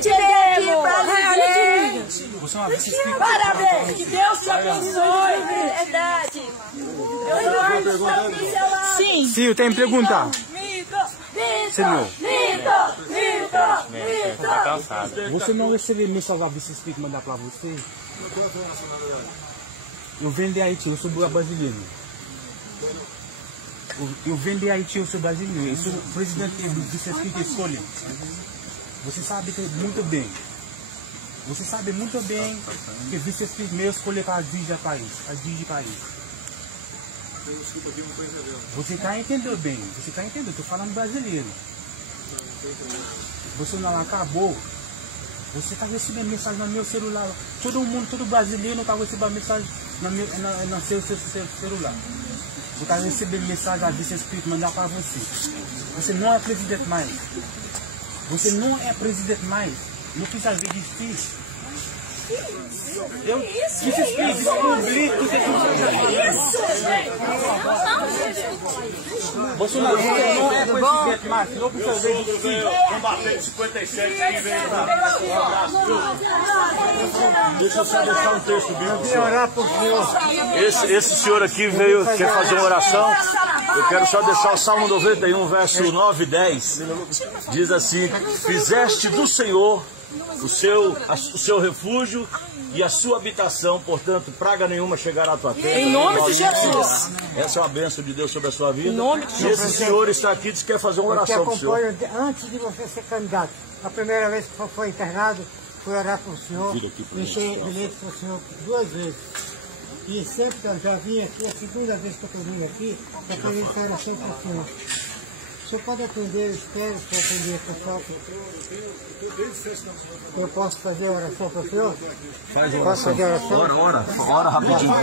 gente veio aqui pra viver. Parabéns, que Deus te abençoe, verdade. Sim. Sim, eu tenho que perguntar. Senhor, você não recebeu mensagem que vocês têm que mandar para você? Eu venho de Haiti, eu sou brasileiro. Eu venho de Haiti, eu sou brasileiro. Eu sou o presidente que escolhe. Você sabe muito bem. Você sabe muito bem que vice-presidente meu escolhe para dirigir o país. Você está entendendo bem, você está entendendo, estou falando brasileiro. Você não acabou. Você está recebendo mensagem no meu celular. Todo mundo, todo brasileiro está recebendo mensagem no seu celular. Você está recebendo mensagem a vice-presidente mandar para você. Você não é presidente mais. Você não é presidente mais. Não precisa ver difícil. Eu descobri que você não é presidente mais. Não precisa ver difícil. Combatente 57 que veio Deixa eu só deixar um texto bíblico. Orar por Senhor. Esse senhor aqui veio, quer fazer uma oração. Eu quero só deixar o Salmo 91, verso 9 e 10. Diz assim: fizeste do Senhor o seu refúgio e a sua habitação, portanto, praga nenhuma chegará à tua terra. Em nome de Jesus. Essa é uma bênção de Deus sobre a sua vida. Em nome de Jesus. Esse senhor está aqui e diz que quer fazer uma oração para o senhor. Antes de você ser candidato, a primeira vez que foi internado, fui orar para o senhor, deixei bilhete para o senhor 2 vezes. E sempre que eu já vim aqui, a segunda vez que eu estou vindo aqui, eu estou em oração para o senhor. O senhor pode atender, eu espero para atender o pessoal. Eu posso fazer a oração para o senhor? Posso fazer a oração? Ora rapidinho.